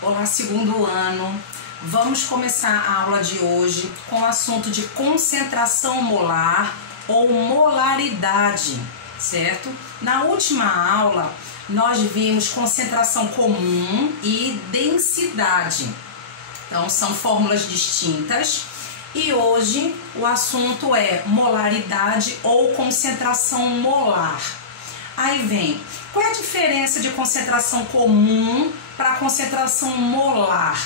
Olá, segundo ano. Vamos começar a aula de hoje com o assunto de concentração molar ou molaridade, certo? Na última aula, nós vimos concentração comum e densidade. Então, são fórmulas distintas. E hoje o assunto é molaridade ou concentração molar. Aí vem, qual é a diferença de concentração comum para concentração molar?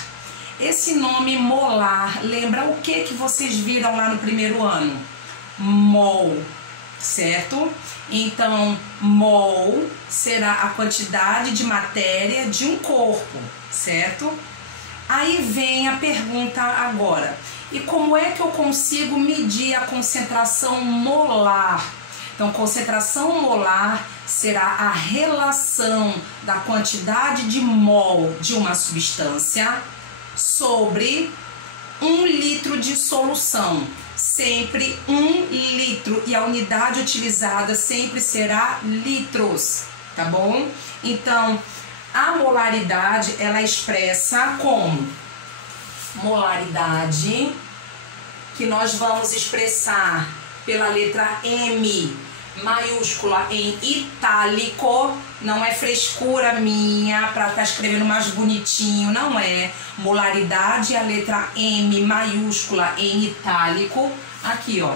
Esse nome molar lembra o que vocês viram lá no primeiro ano? Mol, certo? Então, mol será a quantidade de matéria de um corpo, certo? Aí vem a pergunta agora, e como é que eu consigo medir a concentração molar? Então, concentração molar será a relação da quantidade de mol de uma substância sobre 1 litro de solução. Sempre 1 litro, e a unidade utilizada sempre será litros, tá bom? Então, a molaridade, ela expressa como? Molaridade, que nós vamos expressar pela letra M maiúscula em itálico, não é frescura minha para estar escrevendo mais bonitinho, não é. Molaridade é a letra M maiúscula em itálico, aqui ó.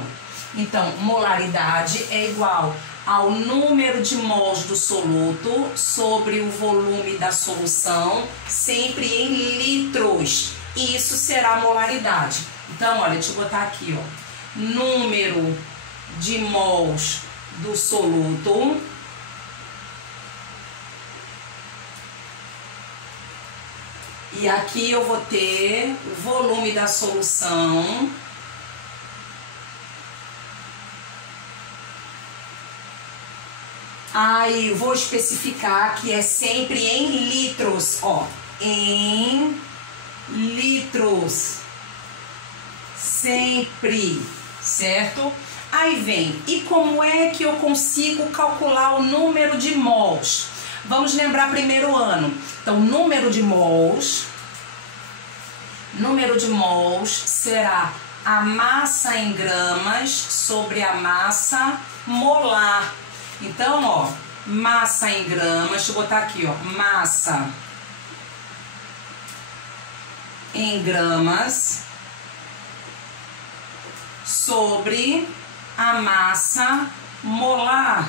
Então, molaridade é igual ao número de mols do soluto sobre o volume da solução, sempre em litros. E isso será a molaridade. Então, olha, deixa eu botar aqui, ó. Número de mols do soluto e aqui eu vou ter o volume da solução aí vou especificar que é sempre em litros, ó, em litros, sempre, certo? Aí vem, e como é que eu consigo calcular o número de mols? Vamos lembrar primeiro ano. Então, número de mols será a massa em gramas sobre a massa molar. Então, ó, massa em gramas, deixa eu botar aqui, ó, massa em gramas sobre a massa molar.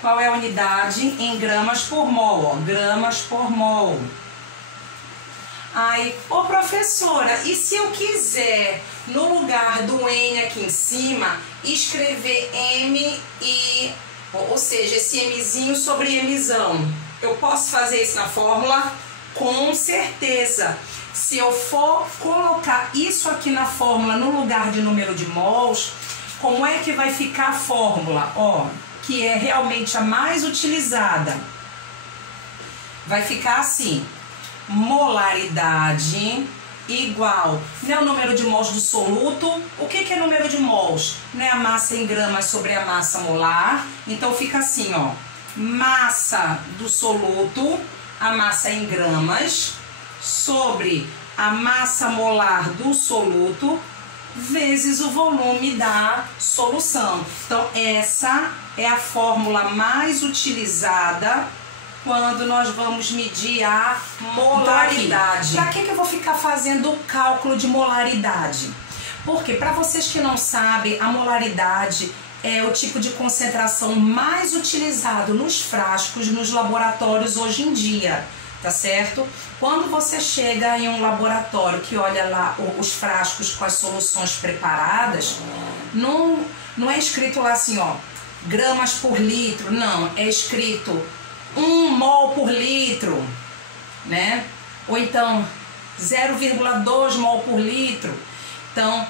Qual é a unidade? Em gramas por mol, ó, gramas por mol. Aí, ô professora, e se eu quiser, no lugar do N aqui em cima, escrever M e, ou seja, esse Mzinho sobre Mzão, eu posso fazer isso na fórmula? Com certeza. Se eu for colocar isso aqui na fórmula no lugar de número de mols, como é que vai ficar a fórmula? Ó, que é realmente a mais utilizada. Vai ficar assim, molaridade igual, não é o número de mols do soluto. O que é número de mols? Não é a massa em gramas sobre a massa molar. Então fica assim, ó, massa do soluto, a massa em gramas, sobre a massa molar do soluto vezes o volume da solução. Então, essa é a fórmula mais utilizada quando nós vamos medir a molaridade. Para que eu vou ficar fazendo o cálculo de molaridade? Porque, para vocês que não sabem, a molaridade é o tipo de concentração mais utilizado nos frascos, nos laboratórios hoje em dia, tá certo? Quando você chega em um laboratório que olha lá os frascos com as soluções preparadas, não é escrito lá assim, ó, gramas por litro, não, é escrito 1 mol por litro, né? Ou então 0,2 mol por litro. Então,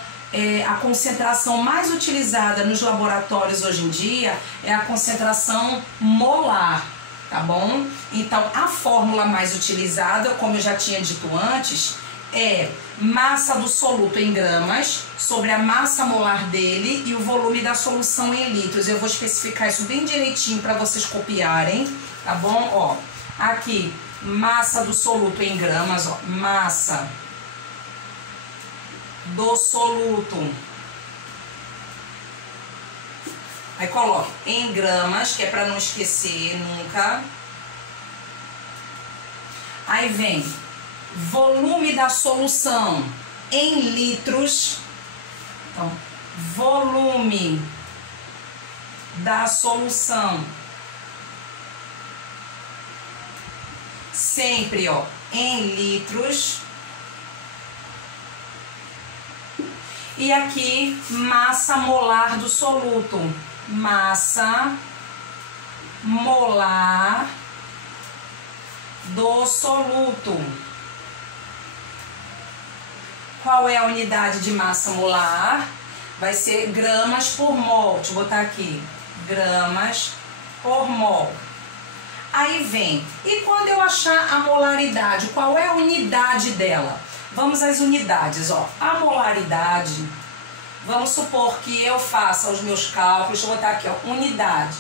a concentração mais utilizada nos laboratórios hoje em dia é a concentração molar, tá bom? Então, a fórmula mais utilizada, como eu já tinha dito antes, é massa do soluto em gramas sobre a massa molar dele e o volume da solução em litros. Eu vou especificar isso bem direitinho para vocês copiarem, tá bom? Ó, Aqui, massa do soluto em gramas, ó, massa do soluto. Aí coloque em gramas, que é para não esquecer nunca. Aí vem volume da solução em litros. Então, volume da solução sempre, ó, em litros. E aqui, massa molar do soluto. Massa molar do soluto. Qual é a unidade de massa molar? Vai ser gramas por mol. Deixa eu botar aqui. Gramas por mol. Aí vem. E quando eu achar a molaridade, qual é a unidade dela? Vamos às unidades, ó. A molaridade, vamos supor que eu faça os meus cálculos. Deixa eu botar aqui, ó. Unidade.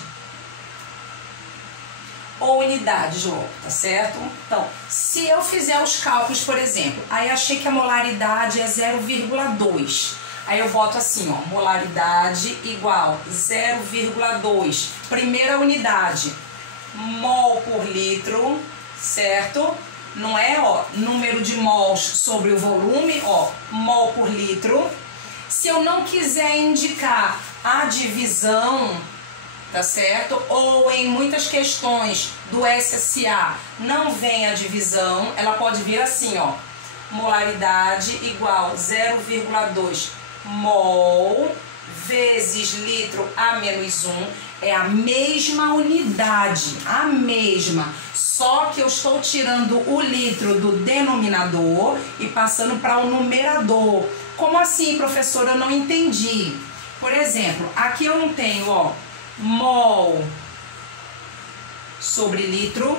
Ou unidades logo, tá certo? Então, se eu fizer os cálculos, por exemplo, aí achei que a molaridade é 0,2. Aí eu boto assim, ó, molaridade igual 0,2. Primeira unidade, mol por litro, certo? Não é, ó, número de mols sobre o volume, ó, mol por litro. Se eu não quiser indicar a divisão, tá certo? Ou em muitas questões do SSA não vem a divisão, ela pode vir assim, ó, molaridade igual 0,2 mol vezes litro a menos 1, é a mesma unidade, a mesma, só que eu estou tirando o litro do denominador e passando para o numerador. Como assim, professora? Eu não entendi. Por exemplo, aqui eu não tenho, ó, mol sobre litro,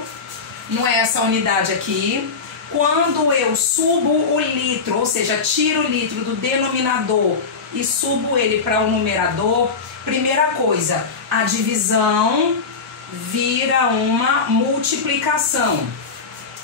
não é essa unidade aqui. Quando eu subo o litro, ou seja, tiro o litro do denominador e subo ele para o numerador, primeira coisa, a divisão vira uma multiplicação,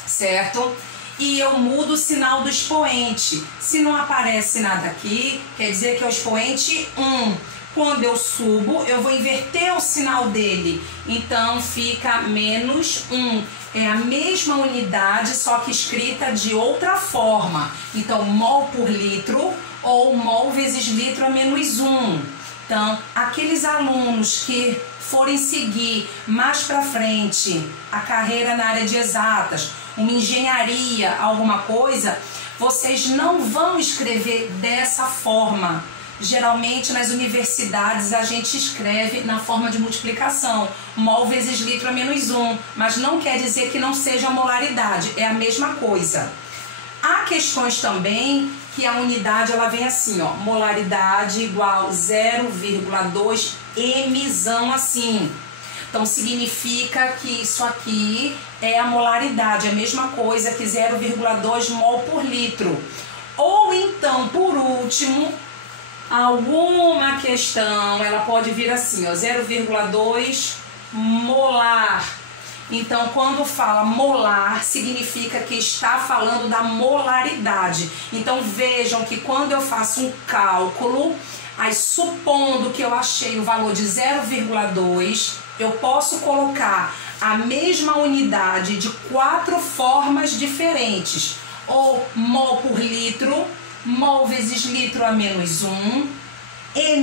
certo? E eu mudo o sinal do expoente. Se não aparece nada aqui, quer dizer que é o expoente 1. Quando eu subo, eu vou inverter o sinal dele. Então, fica menos 1. É a mesma unidade, só que escrita de outra forma. Então, mol por litro ou mol vezes litro a menos 1. Então, aqueles alunos que forem seguir mais para frente a carreira na área de exatas, uma engenharia, alguma coisa, vocês não vão escrever dessa forma. Geralmente nas universidades a gente escreve na forma de multiplicação, mol vezes litro a menos 1, mas não quer dizer que não seja a molaridade, é a mesma coisa. Há questões também que a unidade ela vem assim, ó, molaridade igual 0,2 mzão assim. Então significa que isso aqui é a molaridade, é a mesma coisa que 0,2 mol por litro. Ou então, por último, alguma questão, ela pode vir assim, ó, 0,2 molar. Então, quando fala molar, significa que está falando da molaridade. Então, vejam que quando eu faço um cálculo, aí supondo que eu achei o valor de 0,2, eu posso colocar a mesma unidade de 4 formas diferentes. Ou mol por litro, mol vezes litro a menos 1,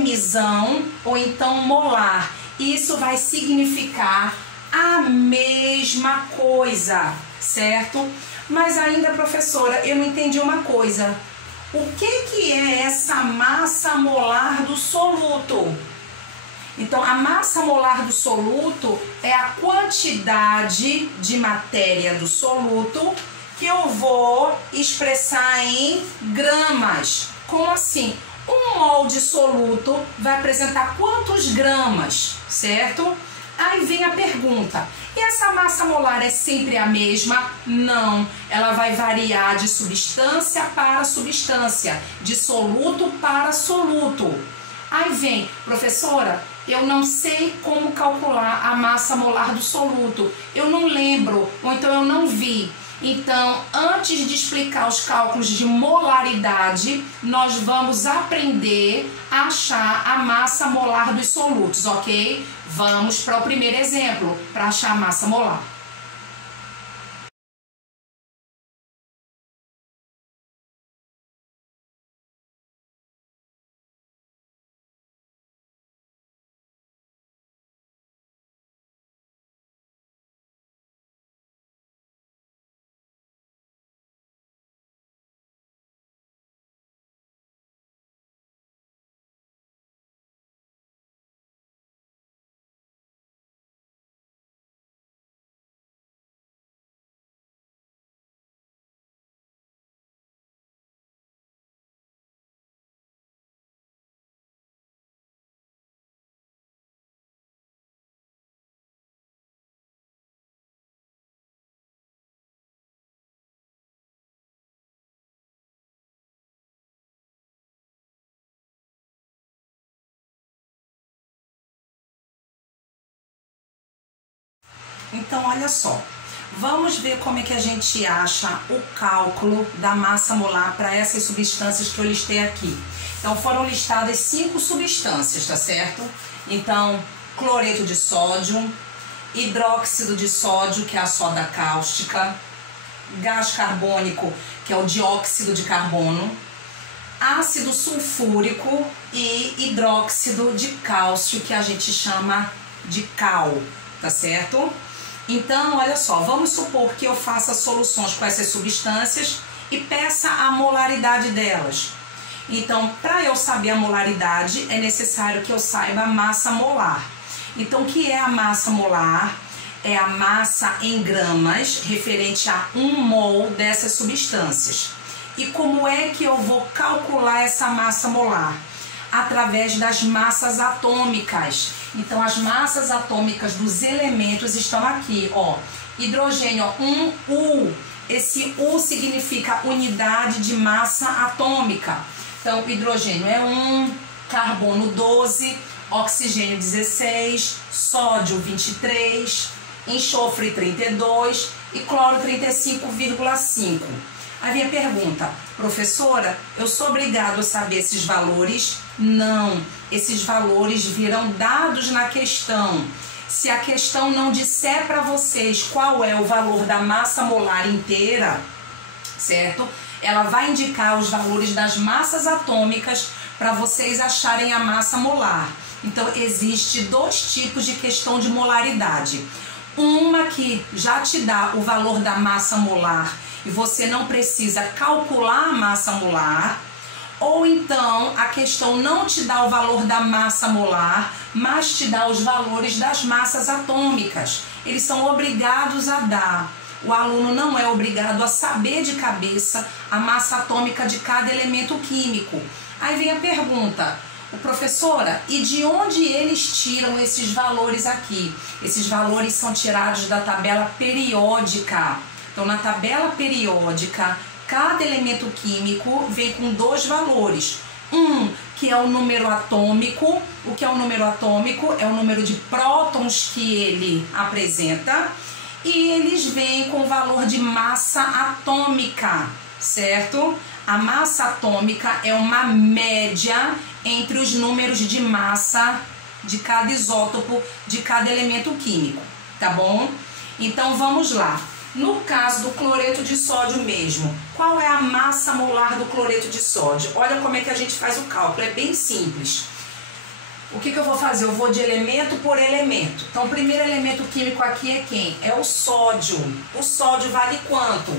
mzão, ou então molar. Isso vai significar a mesma coisa, Mas ainda, professora, eu não entendi uma coisa. O que é essa massa molar do soluto? Então, a massa molar do soluto é a quantidade de matéria do soluto que eu vou expressar em gramas. Como assim? Um mol de soluto vai apresentar quantos gramas, certo? Aí vem a pergunta, e essa massa molar é sempre a mesma? Não, ela vai variar de substância para substância, de soluto para soluto. Aí vem, professora, eu não sei como calcular a massa molar do soluto, eu não lembro, ou então eu não vi. Então, antes de explicar os cálculos de molaridade, nós vamos aprender a achar a massa molar dos solutos, ok? Vamos para o primeiro exemplo, para achar a massa molar. Então, olha só, vamos ver como é que a gente acha o cálculo da massa molar para essas substâncias que eu listei aqui. Então, foram listadas 5 substâncias, tá certo? Então, cloreto de sódio, hidróxido de sódio, que é a soda cáustica, gás carbônico, que é o dióxido de carbono, ácido sulfúrico e hidróxido de cálcio, que a gente chama de cal, tá certo? Então, olha só, vamos supor que eu faça soluções com essas substâncias e peça a molaridade delas. Então, para eu saber a molaridade, é necessário que eu saiba a massa molar. Então, o que é a massa molar? É a massa em gramas referente a 1 mol dessas substâncias. E como é que eu vou calcular essa massa molar? Através das massas atômicas. Então, as massas atômicas dos elementos estão aqui, ó. Hidrogênio, ó, 1U. Esse U significa unidade de massa atômica. Então, hidrogênio é 1, carbono 12, oxigênio 16, sódio 23, enxofre 32 e cloro 35,5. Aí vem a pergunta, professora, eu sou obrigado a saber esses valores? Não, esses valores virão dados na questão. Se a questão não disser para vocês qual é o valor da massa molar inteira, certo? Ela vai indicar os valores das massas atômicas para vocês acharem a massa molar. Então, existe 2 tipos de questão de molaridade. Uma que já te dá o valor da massa molar e você não precisa calcular a massa molar, ou então a questão não te dá o valor da massa molar, mas te dá os valores das massas atômicas. Eles são obrigados a dar. O aluno não é obrigado a saber de cabeça a massa atômica de cada elemento químico. Aí vem a pergunta, professora, e de onde eles tiram esses valores aqui? Esses valores são tirados da tabela periódica. Então, na tabela periódica, cada elemento químico vem com 2 valores. Um, que é o número atômico. O que é o número atômico? É o número de prótons que ele apresenta. E eles vêm com o valor de massa atômica, certo? A massa atômica é uma média entre os números de massa de cada isótopo, de cada elemento químico, tá bom? Então, vamos lá. No caso do cloreto de sódio mesmo, qual é a massa molar do cloreto de sódio? Olha como é que a gente faz o cálculo, é bem simples. O que eu vou fazer? Eu vou de elemento por elemento. Então, o primeiro elemento químico aqui é quem? É o sódio. O sódio vale quanto?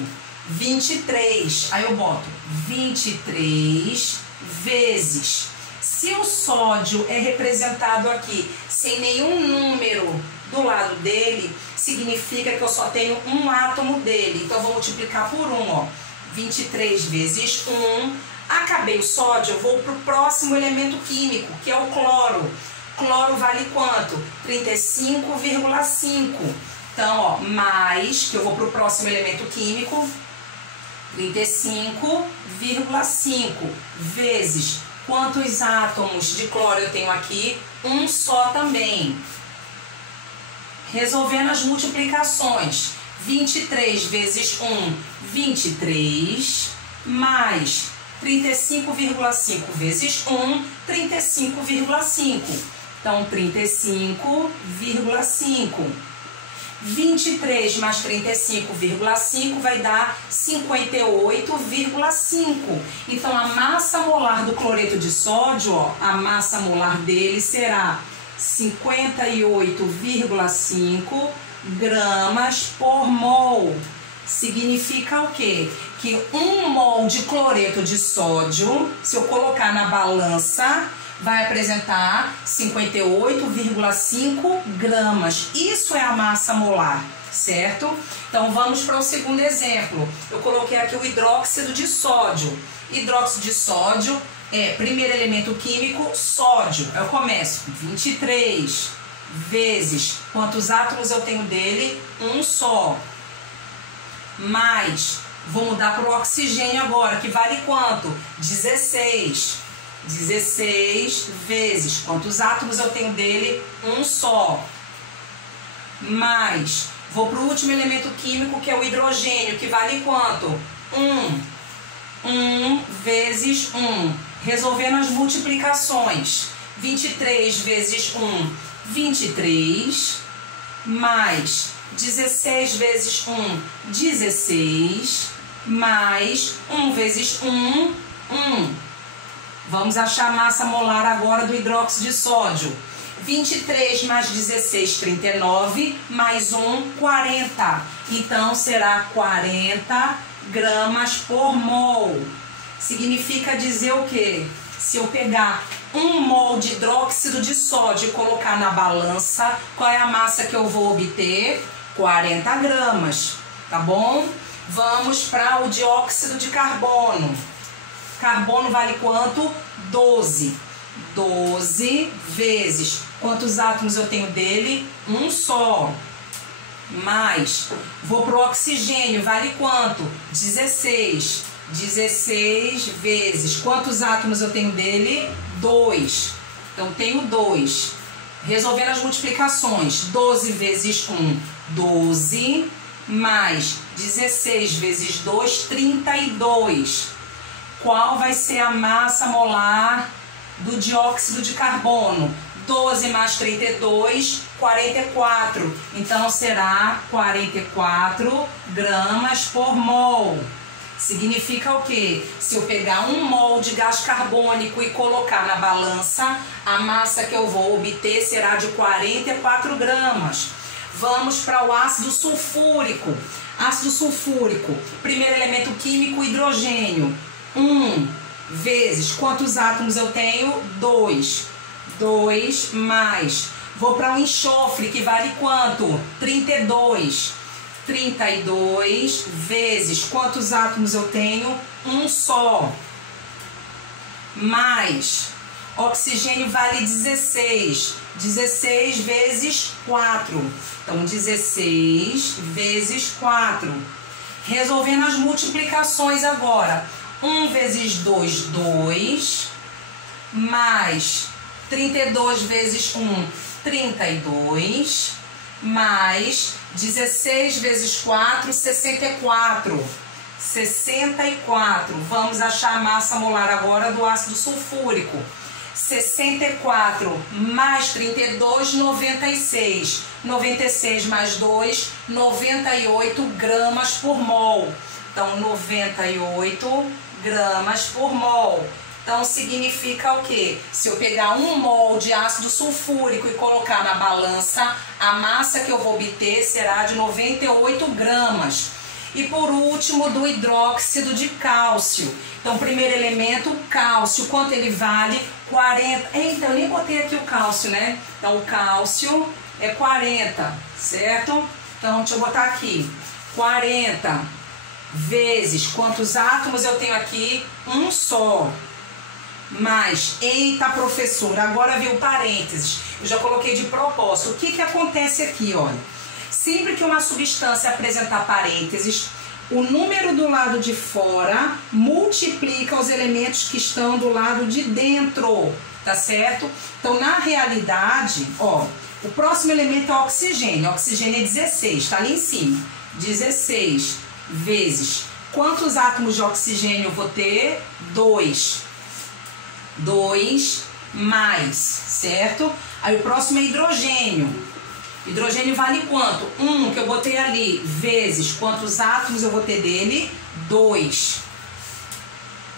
23. Aí eu boto 23 vezes. Se o sódio é representado aqui sem nenhum número do lado dele, significa que eu só tenho um átomo dele. Então, eu vou multiplicar por 1, ó. 23 vezes 1. Acabei o sódio, eu vou para o próximo elemento químico, que é o cloro. Cloro vale quanto? 35,5. Então, ó, mais, que eu vou para o próximo elemento químico, 35,5 vezes Quantos átomos de cloro eu tenho aqui? Um só também. Resolvendo as multiplicações. 23 vezes 1, 23, mais 35,5 vezes 1, 35,5. Então, 35,5. 23 mais 35,5 vai dar 58,5. Então, a massa molar do cloreto de sódio, ó, a massa molar dele será 58,5 gramas por mol. Significa o quê? Que 1 mol de cloreto de sódio, se eu colocar na balança, vai apresentar 58,5 gramas. Isso é a massa molar, certo? Então vamos para o segundo exemplo. Eu coloquei aqui o hidróxido de sódio. Hidróxido de sódio é primeiro elemento químico, sódio. Eu começo 23 vezes quantos átomos eu tenho dele? Um só. Mais, vou mudar para o oxigênio agora, que vale quanto? 16. 16 vezes quantos átomos eu tenho dele? Um só. Mais, vou para o último elemento químico, que é o hidrogênio, que vale quanto? 1 vezes 1. Resolvendo as multiplicações. 23 vezes 1, 23. Mais 16 vezes 1, 16. Mais 1 vezes 1, 1. Vamos achar a massa molar agora do hidróxido de sódio. 23 mais 16, 39, mais 1, 40. Então, será 40 gramas por mol. Significa dizer o quê? Se eu pegar 1 mol de hidróxido de sódio e colocar na balança, qual é a massa que eu vou obter? 40 gramas, tá bom? Vamos para o dióxido de carbono. Carbono vale quanto? 12. 12 vezes quantos átomos eu tenho dele? Um só. Mais, vou para o oxigênio, vale quanto? 16. 16 vezes quantos átomos eu tenho dele? 2. Então, tenho 2. Resolvendo as multiplicações, 12 vezes 1, 12. Mais 16 vezes 2, 32. Qual vai ser a massa molar do dióxido de carbono? 12 mais 32, 44. Então, será 44 gramas por mol. Significa o quê? Se eu pegar 1 mol de gás carbônico e colocar na balança, a massa que eu vou obter será de 44 gramas. Vamos para o ácido sulfúrico. Ácido sulfúrico, primeiro elemento químico, hidrogênio. 1 vezes quantos átomos eu tenho? 2. 2 mais. Vou para o enxofre, que vale quanto? 32. 32 vezes quantos átomos eu tenho? Um só. Mais. Oxigênio vale 16. 16 vezes 4. Então, 16 vezes 4. Resolvendo as multiplicações agora. 1 vezes 2, 2. Mais 32 vezes 1, 32. Mais 16 vezes 4, 64. 64. Vamos achar a massa molar agora do ácido sulfúrico. 64 mais 32, 96. 96 mais 2, 98 gramas por mol. Então, 98 gramas por mol. Então, significa o quê? Se eu pegar 1 mol de ácido sulfúrico e colocar na balança, a massa que eu vou obter será de 98 gramas. E por último, do hidróxido de cálcio. Então, primeiro elemento, cálcio. Quanto ele vale? 40. Eita, eu nem botei aqui o cálcio, né? Então, o cálcio é 40, certo? Então, deixa eu botar aqui. 40 vezes quantos átomos eu tenho aqui? Um só. Mas, eita, professora, agora viu parênteses. Eu já coloquei de propósito. O que que acontece aqui, olha? Sempre que uma substância apresentar parênteses, o número do lado de fora multiplica os elementos que estão do lado de dentro, tá certo? Então, na realidade, ó, o próximo elemento é o oxigênio. O oxigênio é 16, tá ali em cima. 16 vezes quantos átomos de oxigênio eu vou ter? 2. 2 mais, certo? Aí o próximo é hidrogênio. Hidrogênio vale quanto? 1, que eu botei ali, vezes quantos átomos eu vou ter dele? 2.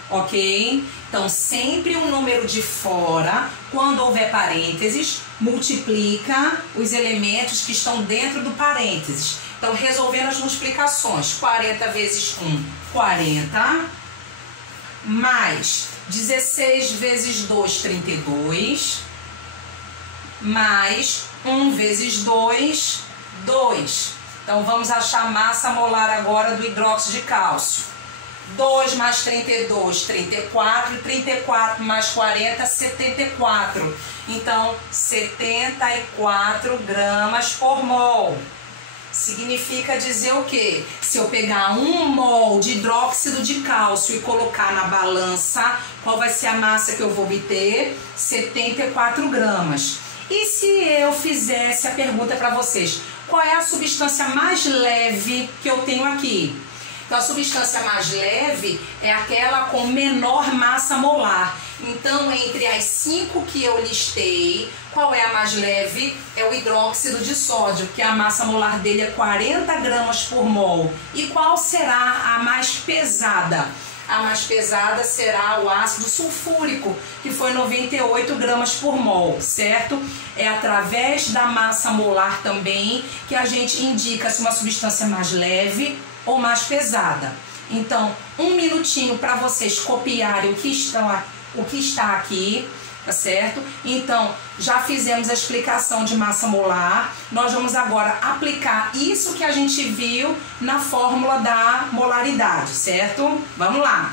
Ok? Então, sempre o número de fora, quando houver parênteses, multiplica os elementos que estão dentro do parênteses. Então, resolvendo as multiplicações, 40 vezes 1, 40, mais 16 vezes 2, 32, mais 1 vezes 2, 2. Então, vamos achar a massa molar agora do hidróxido de cálcio. 2 mais 32, 34. 34 mais 40, 74. Então, 74 gramas por mol. Significa dizer o quê? Se eu pegar 1 mol de hidróxido de cálcio e colocar na balança, qual vai ser a massa que eu vou obter? 74 gramas. E se eu fizesse a pergunta para vocês, qual é a substância mais leve que eu tenho aqui? Então, a substância mais leve é aquela com menor massa molar. Então, entre as 5 que eu listei, qual é a mais leve? É o hidróxido de sódio, que a massa molar dele é 40 gramas por mol. E qual será a mais pesada? A mais pesada será o ácido sulfúrico, que foi 98 gramas por mol, certo? É através da massa molar também que a gente indica se uma substância é mais leve ou mais pesada. Então, 1 minutinho para vocês copiarem o que está aqui, tá certo? Então, já fizemos a explicação de massa molar. Nós vamos agora aplicar isso que a gente viu na fórmula da molaridade, certo? Vamos lá.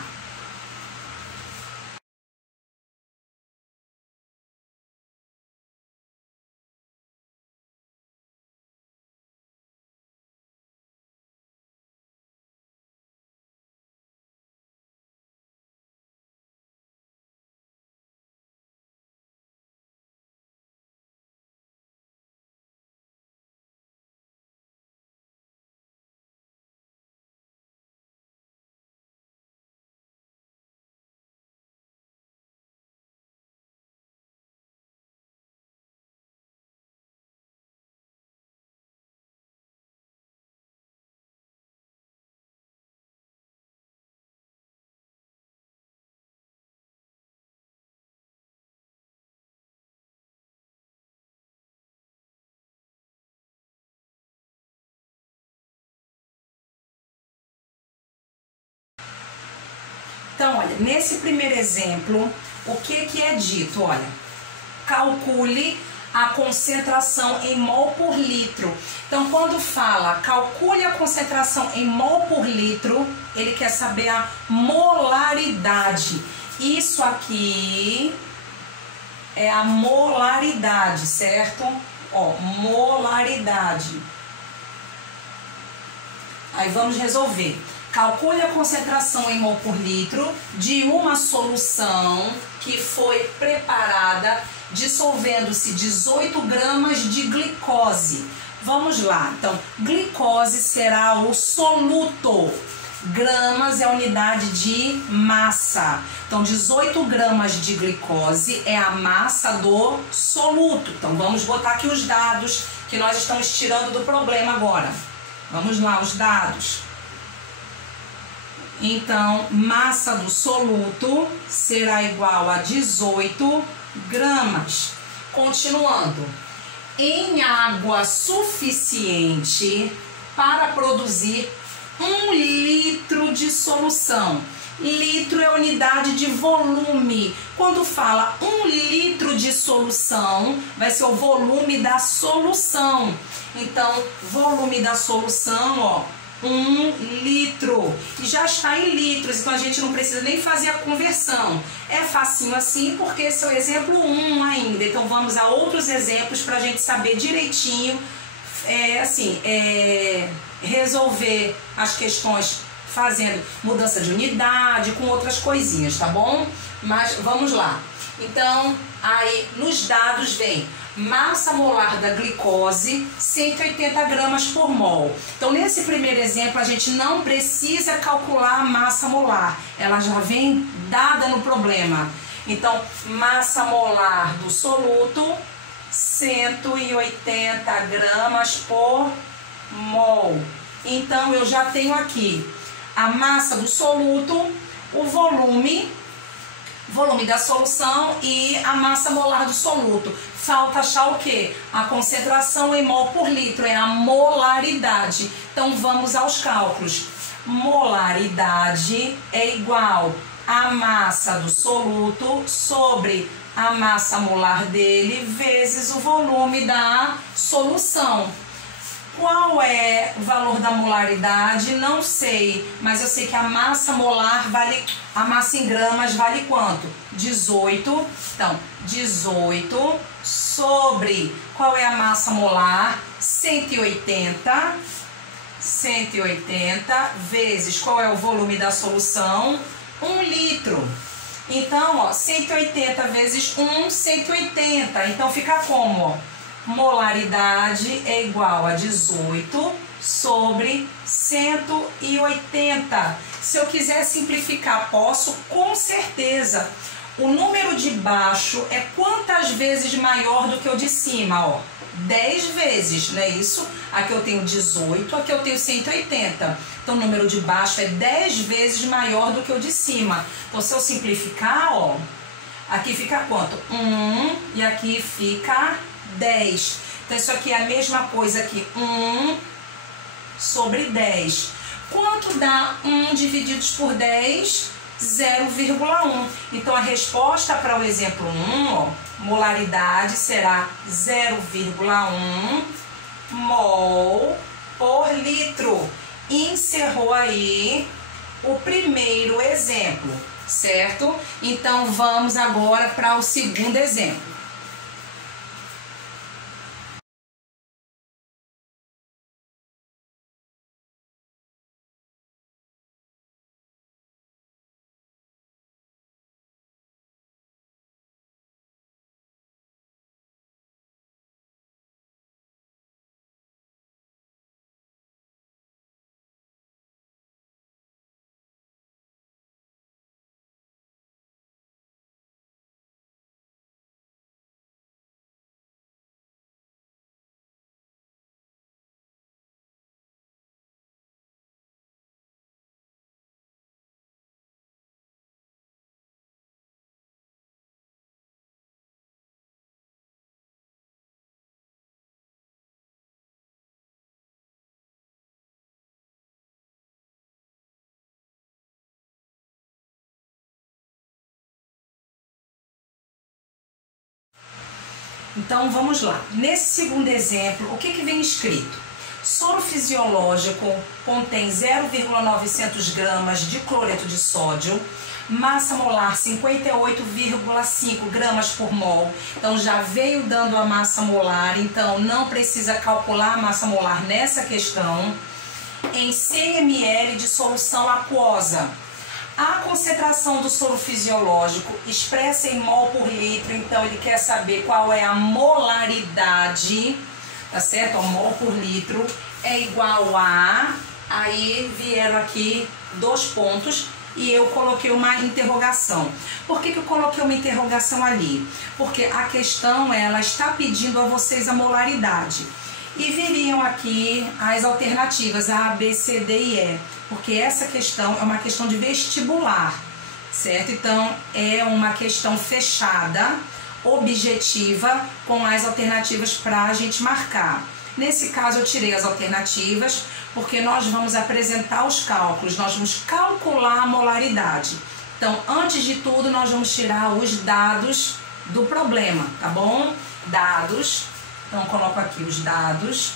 Então, olha, nesse primeiro exemplo, o que é dito? Olha, calcule a concentração em mol por litro. Então, quando fala calcule a concentração em mol por litro, ele quer saber a molaridade. Isso aqui é a molaridade, certo? Ó, molaridade. Aí vamos resolver. Calcule a concentração em mol por litro de uma solução que foi preparada dissolvendo-se 18 gramas de glicose. Vamos lá. Então, glicose será o soluto. Gramas é a unidade de massa. Então, 18 gramas de glicose é a massa do soluto. Então, vamos botar aqui os dados que nós estamos tirando do problema agora. Vamos lá, os dados. Então, massa do soluto será igual a 18 gramas. Continuando. Em água suficiente para produzir 1 litro de solução. Litro é unidade de volume. Quando fala 1 litro de solução, vai ser o volume da solução. Então, volume da solução, ó, 1 litro. E já está em litros, então a gente não precisa nem fazer a conversão. É facinho assim, porque esse é o exemplo 1 ainda. Então, vamos a outros exemplos para a gente saber direitinho, resolver as questões fazendo mudança de unidade, com outras coisinhas, tá bom? Mas vamos lá. Então, aí nos dados vem massa molar da glicose, 180 gramas por mol. Então, nesse primeiro exemplo, a gente não precisa calcular a massa molar. Ela já vem dada no problema. Então, massa molar do soluto, 180 gramas por mol. Então, eu já tenho aqui a massa do soluto, o volume da solução e a massa molar do soluto. Falta achar o quê? A concentração em mol por litro, é a molaridade. Então, vamos aos cálculos. Molaridade é igual a massa do soluto sobre a massa molar dele vezes o volume da solução. Qual é o valor da molaridade? Não sei, mas eu sei que a massa molar vale, a massa em gramas vale quanto? 18. Então, 18 sobre, qual é a massa molar? 180. 180 vezes, qual é o volume da solução? 1 litro. Então, ó, 180 vezes 1, 180. Então, fica como, ó? Molaridade é igual a 18 sobre 180. Se eu quiser simplificar, posso? Com certeza. O número de baixo é quantas vezes maior do que o de cima, ó? 10 vezes, não é isso? Aqui eu tenho 18, aqui eu tenho 180. Então, o número de baixo é 10 vezes maior do que o de cima. Então, se eu simplificar, ó, aqui fica quanto? 1 e aqui fica 10. Então, isso aqui é a mesma coisa aqui. 1 sobre 10. Quanto dá 1 divididos por 10? 0,1. Então, a resposta para o exemplo 1, ó, molaridade será 0,1 mol por litro. Encerrou aí o primeiro exemplo, certo? Então, vamos agora para o segundo exemplo. Então, vamos lá. Nesse segundo exemplo, o que vem escrito? Soro fisiológico contém 0,900 gramas de cloreto de sódio, massa molar 58,5 gramas por mol. Então, já veio dando a massa molar, então não precisa calcular a massa molar nessa questão. Em 100 ml de solução aquosa. A concentração do soro fisiológico expressa em mol por litro, então ele quer saber qual é a molaridade, tá certo? O mol por litro é igual a... Aí vieram aqui 2 pontos e eu coloquei uma interrogação. Por que eu coloquei uma interrogação ali? Porque a questão, ela está pedindo a vocês a molaridade. E viriam aqui as alternativas A, B, C, D e E, porque essa questão é uma questão de vestibular, certo? Então, é uma questão fechada, objetiva, com as alternativas para a gente marcar. Nesse caso, eu tirei as alternativas, porque nós vamos apresentar os cálculos, nós vamos calcular a molaridade. Então, antes de tudo, nós vamos tirar os dados do problema, tá bom? Dados. Então, coloco aqui os dados.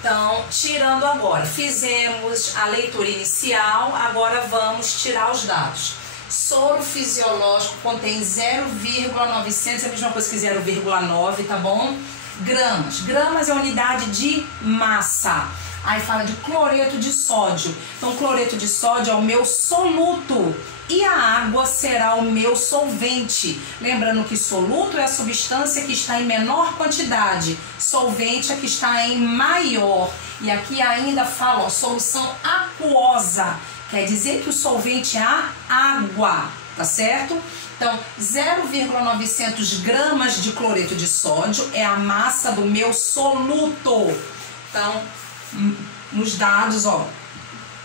Então, tirando agora, fizemos a leitura inicial, agora vamos tirar os dados. Soro fisiológico contém 0,900, é a mesma coisa que 0,9, tá bom? Gramas. Gramas é a unidade de massa. Aí fala de cloreto de sódio. Então, cloreto de sódio é o meu soluto e a água será o meu solvente. Lembrando que soluto é a substância que está em menor quantidade, solvente é que está em maior. E aqui ainda fala, ó, solução aquosa, quer dizer que o solvente é a água, tá certo? Então, 0,900 gramas de cloreto de sódio é a massa do meu soluto. Então, nos dados, ó,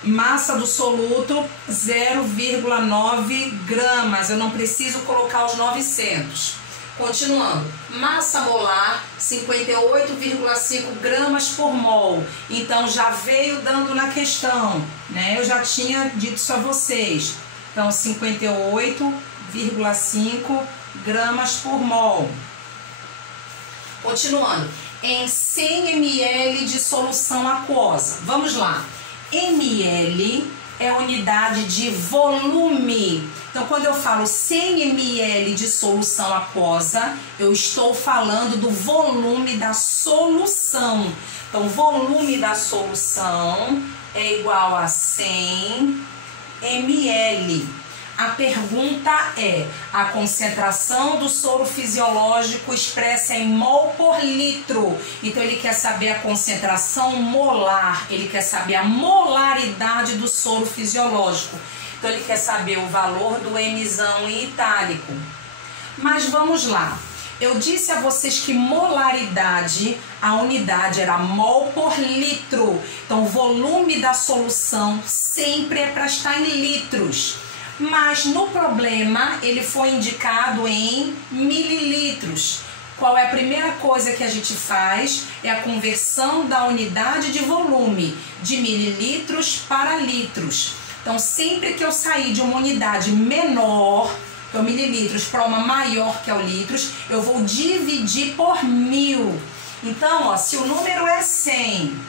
massa do soluto 0,9 gramas. Eu não preciso colocar os 900. Continuando, massa molar 58,5 gramas por mol. Então já veio dando na questão, né? Eu já tinha dito isso a vocês. Então 58,5 gramas por mol. Continuando, em 100 ml de solução aquosa. Vamos lá. ml é unidade de volume. Então, quando eu falo 100 ml de solução aquosa, eu estou falando do volume da solução. Então, o volume da solução é igual a 100 ml. A pergunta é a concentração do soro fisiológico expressa em mol por litro. Então ele quer saber a concentração molar, ele quer saber a molaridade do soro fisiológico. Então ele quer saber o valor do Mzão em itálico. Mas vamos lá. Eu disse a vocês que molaridade, a unidade era mol por litro. Então o volume da solução sempre é para estar em litros. Mas no problema ele foi indicado em mililitros. Qual é a primeira coisa que a gente faz? É a conversão da unidade de volume, de mililitros para litros. Então sempre que eu sair de uma unidade menor, que é o mililitros, para uma maior, que é o litros, eu vou dividir por 1000. Então, ó, se o número é 100,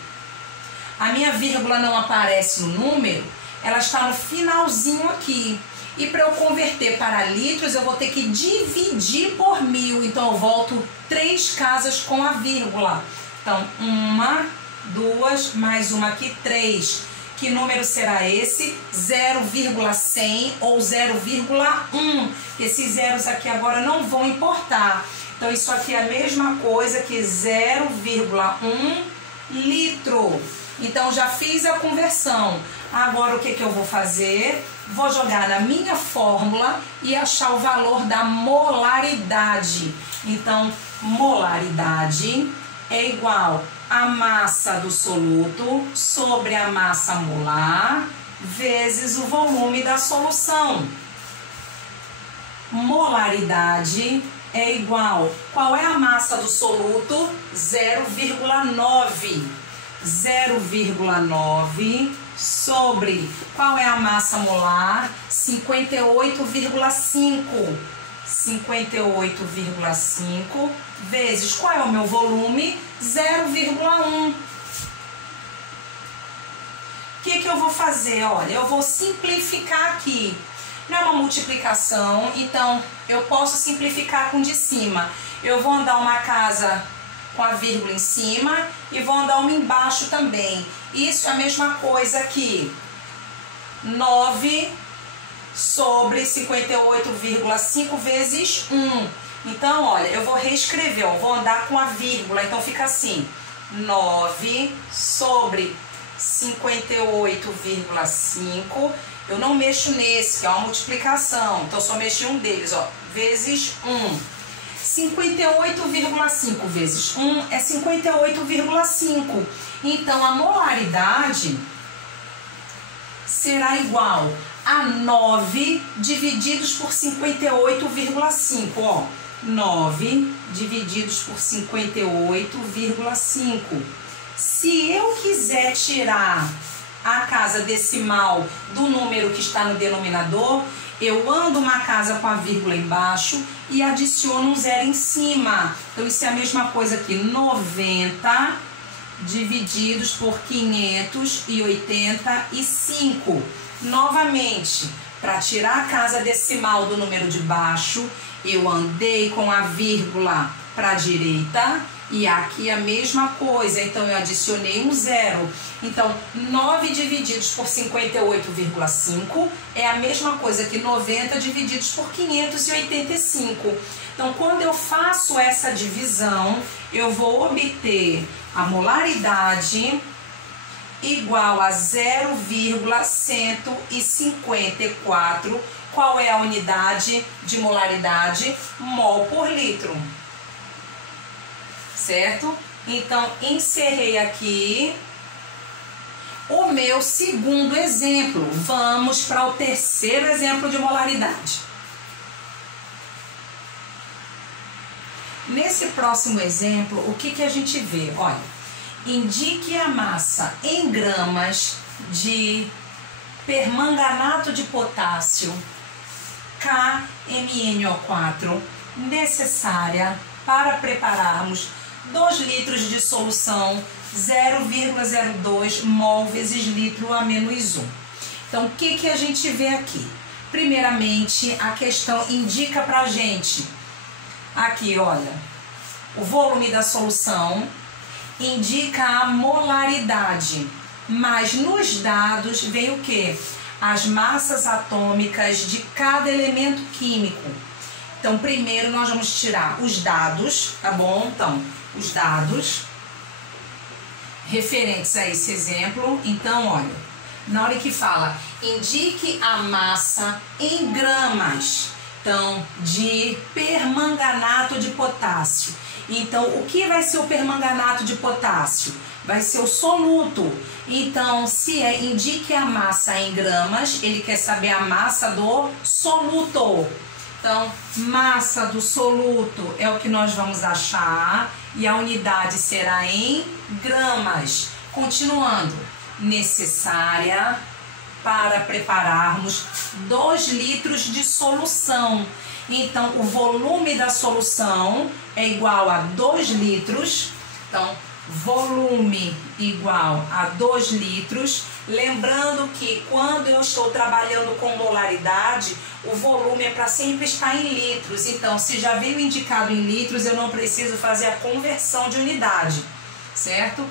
a minha vírgula não aparece no número, ela está no finalzinho aqui. E para eu converter para litros, eu vou ter que dividir por 1000. Então, eu volto 3 casas com a vírgula. Então, 1, 2, mais uma aqui, 3. Que número será esse? 0,100 ou 0,1. Esses zeros aqui agora não vão importar. Então, isso aqui é a mesma coisa que 0,1 litro. Então, já fiz a conversão. Agora, o que eu vou fazer? Vou jogar na minha fórmula e achar o valor da molaridade. Então, molaridade é igual a massa do soluto sobre a massa molar vezes o volume da solução. Molaridade é igual, qual é a massa do soluto? 0,9. 0,9 sobre, qual é a massa molar? 58,5. 58,5 vezes, qual é o meu volume? 0,1. O que eu vou fazer? Olha, eu vou simplificar aqui. Não é uma multiplicação, então eu posso simplificar com de cima. Eu vou andar uma casa com a vírgula em cima e vou andar uma embaixo também. Isso é a mesma coisa aqui. 9 sobre 58,5 vezes 1. Então, olha, eu vou reescrever, ó, vou andar com a vírgula, então fica assim, 9 sobre 58,5, eu não mexo nesse, que é uma multiplicação, então só mexo em um deles, ó, vezes 1. 58,5 vezes 1 é 58,5. Então, a molaridade será igual a 9 divididos por 58,5, ó. 9 divididos por 58,5. Se eu quiser tirar a casa decimal do número que está no denominador, eu ando uma casa com a vírgula embaixo e adiciono um zero em cima. Então, isso é a mesma coisa aqui, 90 divididos por 585. Novamente, para tirar a casa decimal do número de baixo, eu andei com a vírgula para a direita E aqui a mesma coisa, então eu adicionei um zero. Então, 9 divididos por 58,5 é a mesma coisa que 90 divididos por 585. Então, quando eu faço essa divisão, eu vou obter a molaridade igual a 0,154. Qual é a unidade de molaridade? Mol por litro. Certo? Então, encerrei aqui o meu segundo exemplo. Vamos para o terceiro exemplo de molaridade. Nesse próximo exemplo, o que a gente vê? Olha, indique a massa em gramas de permanganato de potássio KMnO4 necessária para prepararmos 2 litros de solução 0,02 mol vezes litro a menos 1. Então, o que a gente vê aqui? Primeiramente, a questão indica pra gente, aqui, olha, o volume da solução, indica a molaridade, mas nos dados vem o quê? As massas atômicas de cada elemento químico. Então, primeiro nós vamos tirar os dados, tá bom? Então, os dados referentes a esse exemplo. Então, olha, na hora que fala, indique a massa em gramas, então, de permanganato de potássio. Então, o que vai ser o permanganato de potássio? Vai ser o soluto. Então, se indique a massa em gramas, ele quer saber a massa do soluto. Então, massa do soluto é o que nós vamos achar e a unidade será em gramas. Continuando, necessária para prepararmos 2 litros de solução. Então, o volume da solução é igual a 2 litros. Então, volume igual a 2 litros. Lembrando que quando eu estou trabalhando com molaridade, o volume é para sempre estar em litros. Então, se já veio indicado em litros, eu não preciso fazer a conversão de unidade, certo?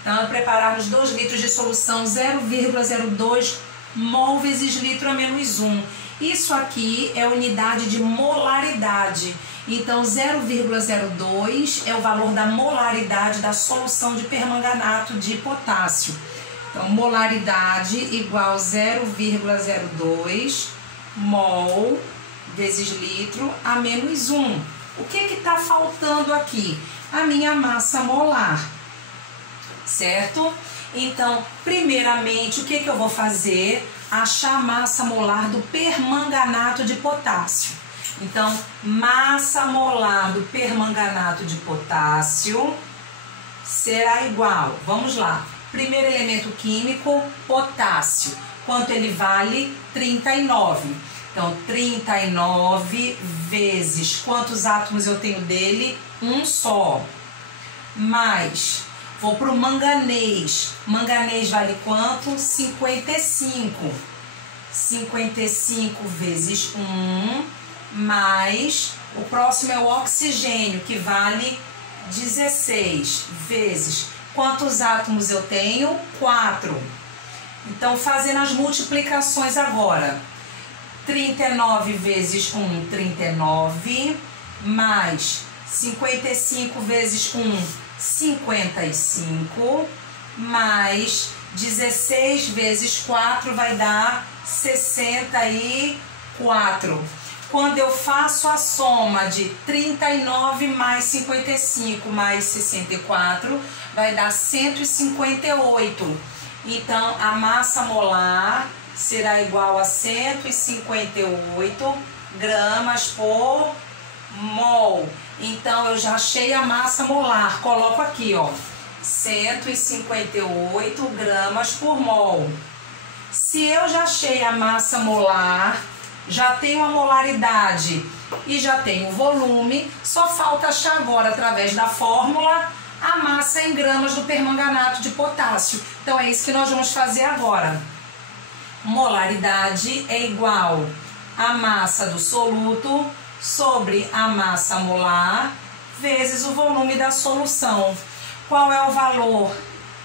Então, prepararmos 2 litros de solução 0,02 mol vezes litro a menos 1. Isso aqui é unidade de molaridade. Então, 0,02 é o valor da molaridade da solução de permanganato de potássio. Então, molaridade igual 0,02 mol vezes litro a menos 1. O que está faltando aqui? A minha massa molar, certo? Então, primeiramente, o que eu vou fazer? Achar a massa molar do permanganato de potássio. Então, massa molar do permanganato de potássio será igual, vamos lá, primeiro elemento químico, potássio. Quanto ele vale? 39. Então, 39 vezes quantos átomos eu tenho dele? Um só. Mais, vou para o manganês. Manganês vale quanto? 55. 55 vezes 1, mais o próximo é o oxigênio, que vale 16 vezes. Quantos átomos eu tenho? 4. Então, fazendo as multiplicações agora. 39 vezes 1, 39, mais 55 vezes 1, 55, mais 16 vezes 4 vai dar 64. Quando eu faço a soma de 39 mais 55 mais 64, vai dar 158. Então, a massa molar será igual a 158 gramas por mol. Então, eu já achei a massa molar. Coloco aqui, ó, 158 gramas por mol. Se eu já achei a massa molar, já tenho a molaridade e já tenho o volume, só falta achar agora, através da fórmula, a massa em gramas do permanganato de potássio. Então, é isso que nós vamos fazer agora. Molaridade é igual a massa do soluto sobre a massa molar vezes o volume da solução. Qual é o valor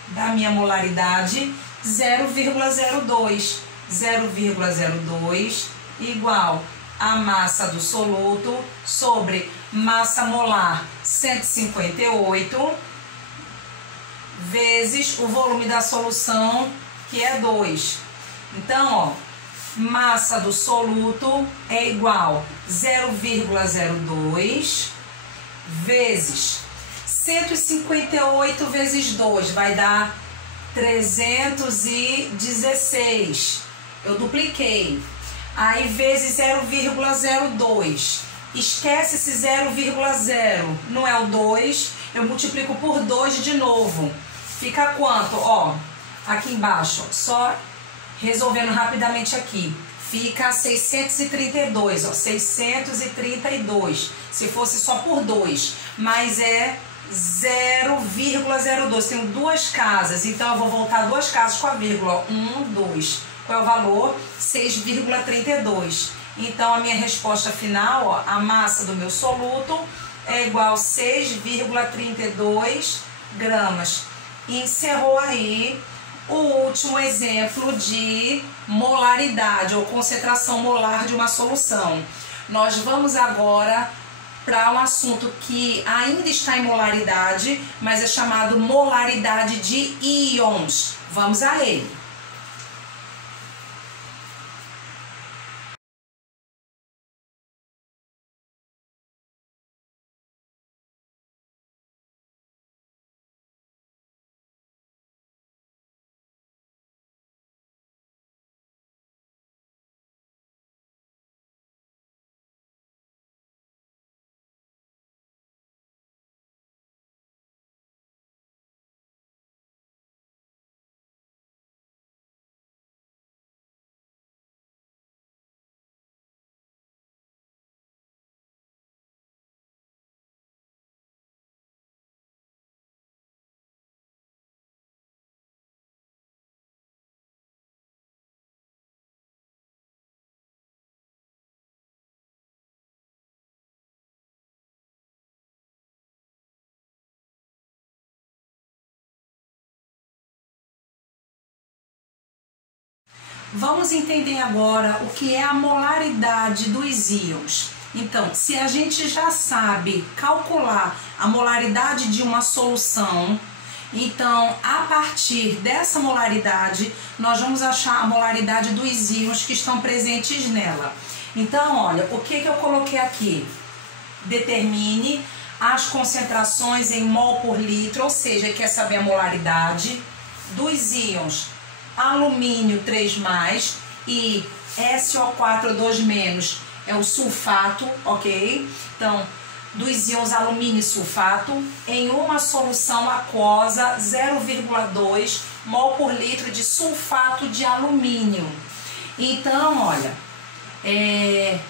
da minha molaridade? 0,02. 0,02 igual a massa do soluto sobre massa molar 158 vezes o volume da solução, que é 2. Então, ó, massa do soluto é igual 0,02 vezes 158 vezes 2, vai dar 316. Eu dupliquei. Aí vezes 0,02. Esquece esse 0,0. Não é o 2. Eu multiplico por 2 de novo. Fica quanto? Ó, aqui embaixo. Só resolvendo rapidamente aqui. Fica 632. Ó, 632. Se fosse só por 2. Mas é 0,02. Tenho duas casas. Então eu vou voltar duas casas com a vírgula. 1, 2. Qual é o valor? 6,32. Então, a minha resposta final, ó, a massa do meu soluto é igual a 6,32 gramas. E encerrou aí o último exemplo de molaridade ou concentração molar de uma solução. Nós vamos agora para um assunto que ainda está em molaridade, mas é chamado molaridade de íons. Vamos a ele. Vamos entender agora o que é a molaridade dos íons. Então, se a gente já sabe calcular a molaridade de uma solução, então, a partir dessa molaridade, nós vamos achar a molaridade dos íons que estão presentes nela. Então, olha, o que eu coloquei aqui? Determine as concentrações em mol por litro, ou seja, quer saber a molaridade dos íons alumínio 3+, e SO4 2- é o sulfato, ok? Então, dos íons alumínio e sulfato em uma solução aquosa 0,2 mol por litro de sulfato de alumínio. Então, olha,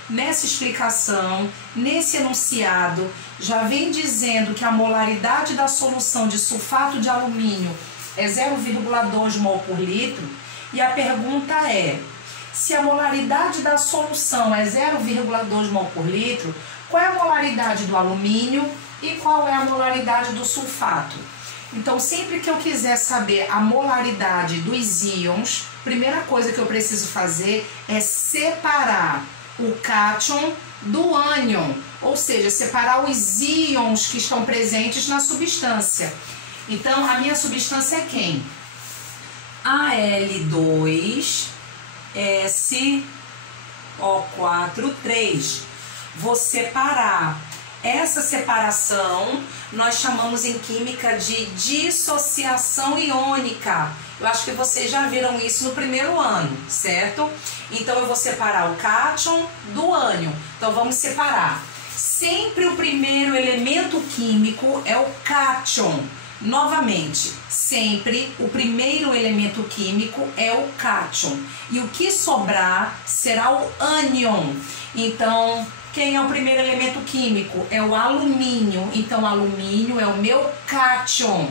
nessa explicação, nesse enunciado, já vem dizendo que a molaridade da solução de sulfato de alumínio é 0,2 mol por litro, e a pergunta é, se a molaridade da solução é 0,2 mol por litro, qual é a molaridade do alumínio e qual é a molaridade do sulfato? Então, sempre que eu quiser saber a molaridade dos íons, a primeira coisa que eu preciso fazer é separar o cátion do ânion, ou seja, separar os íons que estão presentes na substância. Então, a minha substância é quem? Al2SO4 3. Vou separar. Essa separação nós chamamos em química de dissociação iônica. Eu acho que vocês já viram isso no primeiro ano, certo? Então, eu vou separar o cátion do ânion. Então, vamos separar. Sempre o primeiro elemento químico é o cátion. Novamente, sempre o primeiro elemento químico é o cátion. E o que sobrar será o ânion. Então, quem é o primeiro elemento químico? É o alumínio. Então, alumínio é o meu cátion.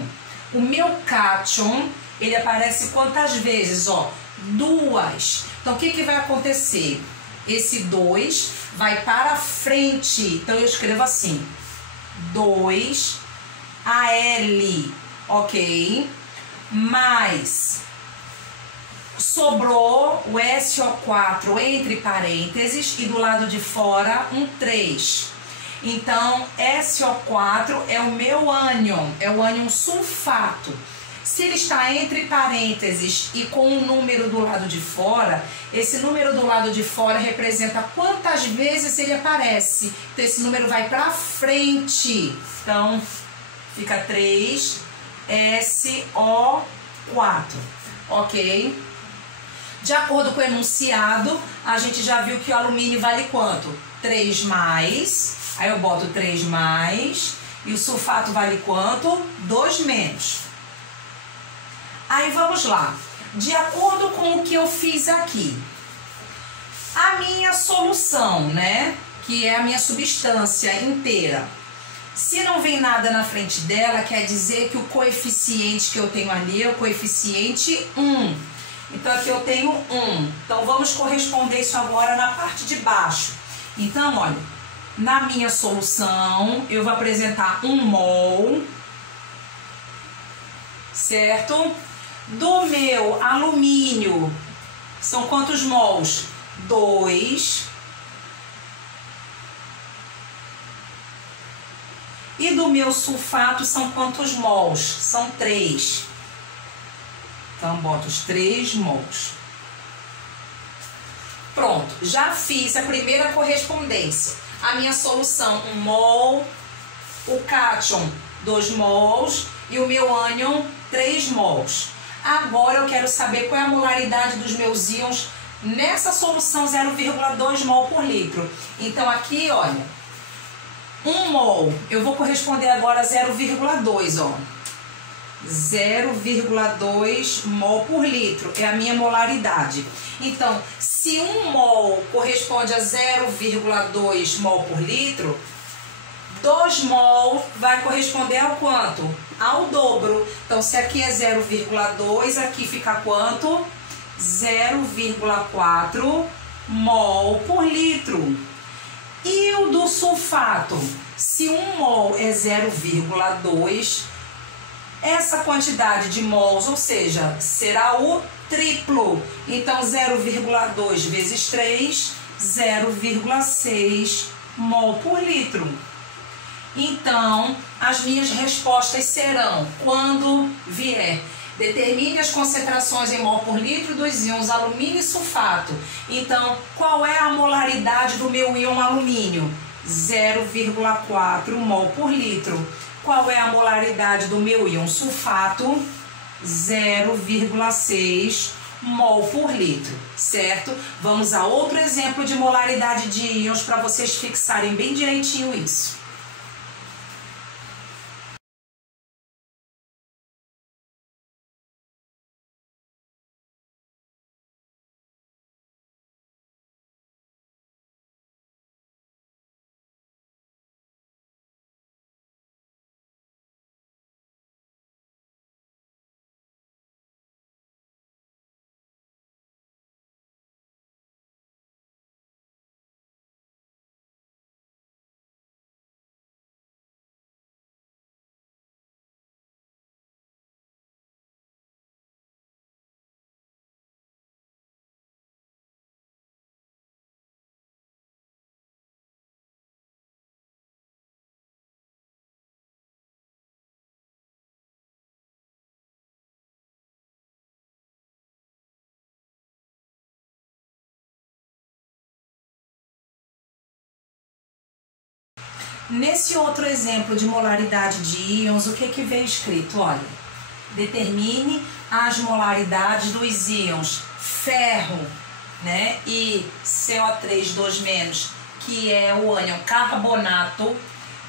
O meu cátion, ele aparece quantas vezes? Ó, 2. Então, o que vai acontecer? Esse 2 vai para frente. Então, eu escrevo assim. Al, ok? Mais sobrou o SO4 entre parênteses e do lado de fora um 3. Então, SO4 é o meu ânion, é o ânion sulfato. Se ele está entre parênteses e com um número do lado de fora, esse número do lado de fora representa quantas vezes ele aparece. Então, esse número vai para frente. Então, fica 3SO4, ok? De acordo com o enunciado, a gente já viu que o alumínio vale quanto? 3+, aí eu boto 3+, e o sulfato vale quanto? 2-. Aí vamos lá, de acordo com o que eu fiz aqui, a minha solução, né, que é a minha substância inteira, se não vem nada na frente dela, quer dizer que o coeficiente que eu tenho ali é o coeficiente 1. Então aqui eu tenho 1. Então vamos corresponder isso agora na parte de baixo. Então, olha, na minha solução eu vou apresentar 1 mol, certo? Do meu alumínio, são quantos mols? 2. E do meu sulfato são quantos mols? São 3. Então, boto os 3 mols. Pronto, já fiz a primeira correspondência. A minha solução, 1 mol, o cátion, 2 mols e o meu ânion, 3 mols. Agora eu quero saber qual é a molaridade dos meus íons nessa solução 0,2 mol por litro. Então aqui, olha, 1 mol, eu vou corresponder agora a 0,2, ó. 0,2 mol por litro é a minha molaridade. Então, se 1 mol corresponde a 0,2 mol por litro, 2 mol vai corresponder ao quanto? Ao dobro. Então, se aqui é 0,2, aqui fica quanto? 0,4 mol por litro. E o do sulfato? Se 1 mol é 0,2, essa quantidade de mols, ou seja, será o triplo. Então, 0,2 vezes 3, 0,6 mol por litro. Então, as minhas respostas serão, quando vier, determine as concentrações em mol por litro dos íons alumínio e sulfato. Então, qual é a molaridade do meu íon alumínio? 0,4 mol por litro. Qual é a molaridade do meu íon sulfato? 0,6 mol por litro, certo? Vamos a outro exemplo de molaridade de íons para vocês fixarem bem direitinho isso. Nesse outro exemplo de molaridade de íons, o que veio escrito? Olha, determine as molaridades dos íons ferro, né, e CO3 2-, que é o ânion carbonato,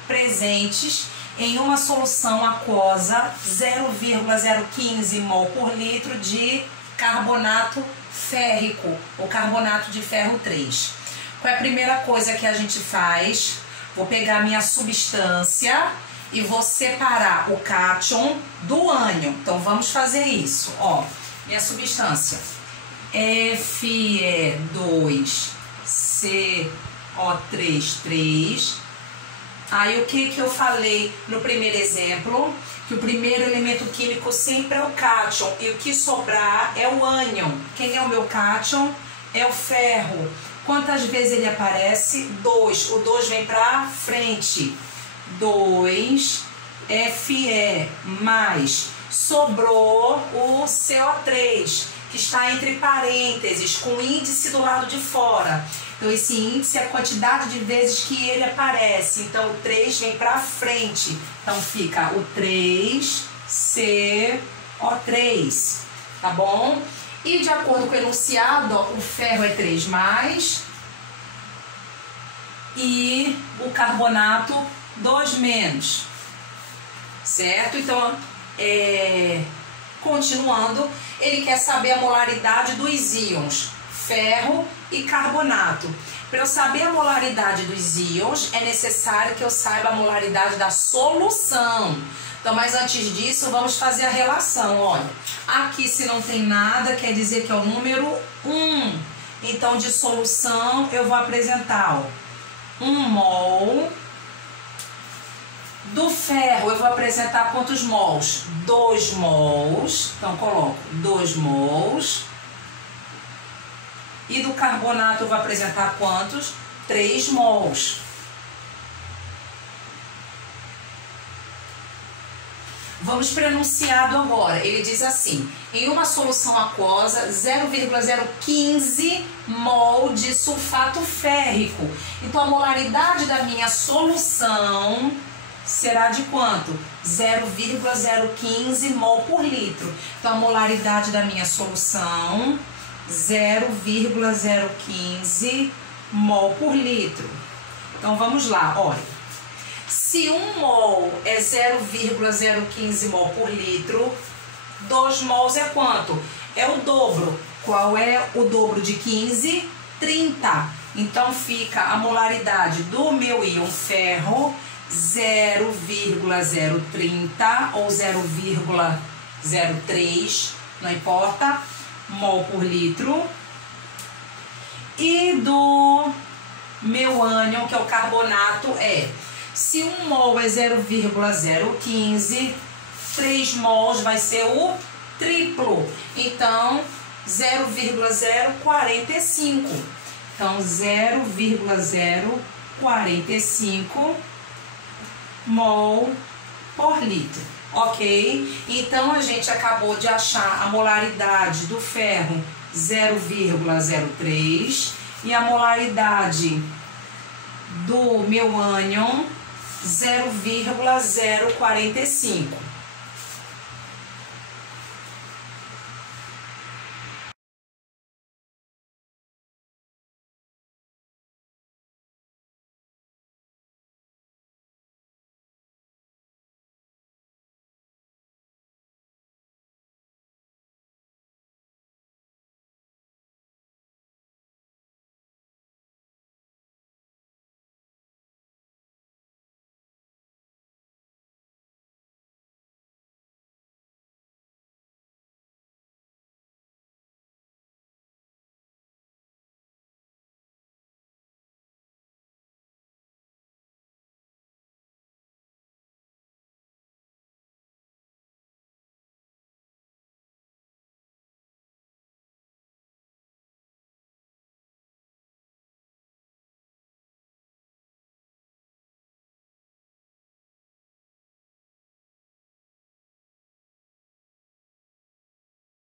presentes em uma solução aquosa 0,015 mol por litro de carbonato férrico, ou carbonato de ferro 3. Qual é a primeira coisa que a gente faz? Vou pegar minha substância e vou separar o cátion do ânion. Então, vamos fazer isso. Ó, minha substância, Fe2CO3, Aí o que eu falei no primeiro exemplo? Que o primeiro elemento químico sempre é o cátion e o que sobrar é o ânion. Quem é o meu cátion? É o ferro. Quantas vezes ele aparece? 2. O 2 vem para frente. 2 Fe mais. Sobrou o CO3, que está entre parênteses, com o índice do lado de fora. Então, esse índice é a quantidade de vezes que ele aparece. Então, o 3 vem para frente. Então, fica o 3CO3, tá bom? E, de acordo com o enunciado, ó, o ferro é 3+, e o carbonato 2-, certo? Então, continuando, ele quer saber a molaridade dos íons ferro e carbonato. Para eu saber a molaridade dos íons, é necessário que eu saiba a molaridade da solução. Então, mas antes disso, vamos fazer a relação. Olha, aqui se não tem nada, quer dizer que é o número 1. Então, de solução, eu vou apresentar, ó, 1 mol. Do ferro, eu vou apresentar quantos mols? 2 mols. Então, coloco 2 mols. E do carbonato, eu vou apresentar quantos? 3 mols. Vamos para o enunciado agora. Ele diz assim: em uma solução aquosa, 0,015 mol de sulfato férrico. Então, a molaridade da minha solução será de quanto? 0,015 mol por litro. Então, a molaridade da minha solução, 0,015 mol por litro. Então, vamos lá, olha. Se 1 mol é 0,015 mol por litro, 2 mols é quanto? É o dobro. Qual é o dobro de 15? 30. Então, fica a molaridade do meu íon ferro, 0,030 ou 0,03, não importa, mol por litro. E do meu ânion, que é o carbonato, se 1 mol é 0,015, 3 mols vai ser o triplo. Então, 0,045. Então, 0,045 mol por litro, ok? Então, a gente acabou de achar a molaridade do ferro, 0,03, e a molaridade do meu ânion, 0,045.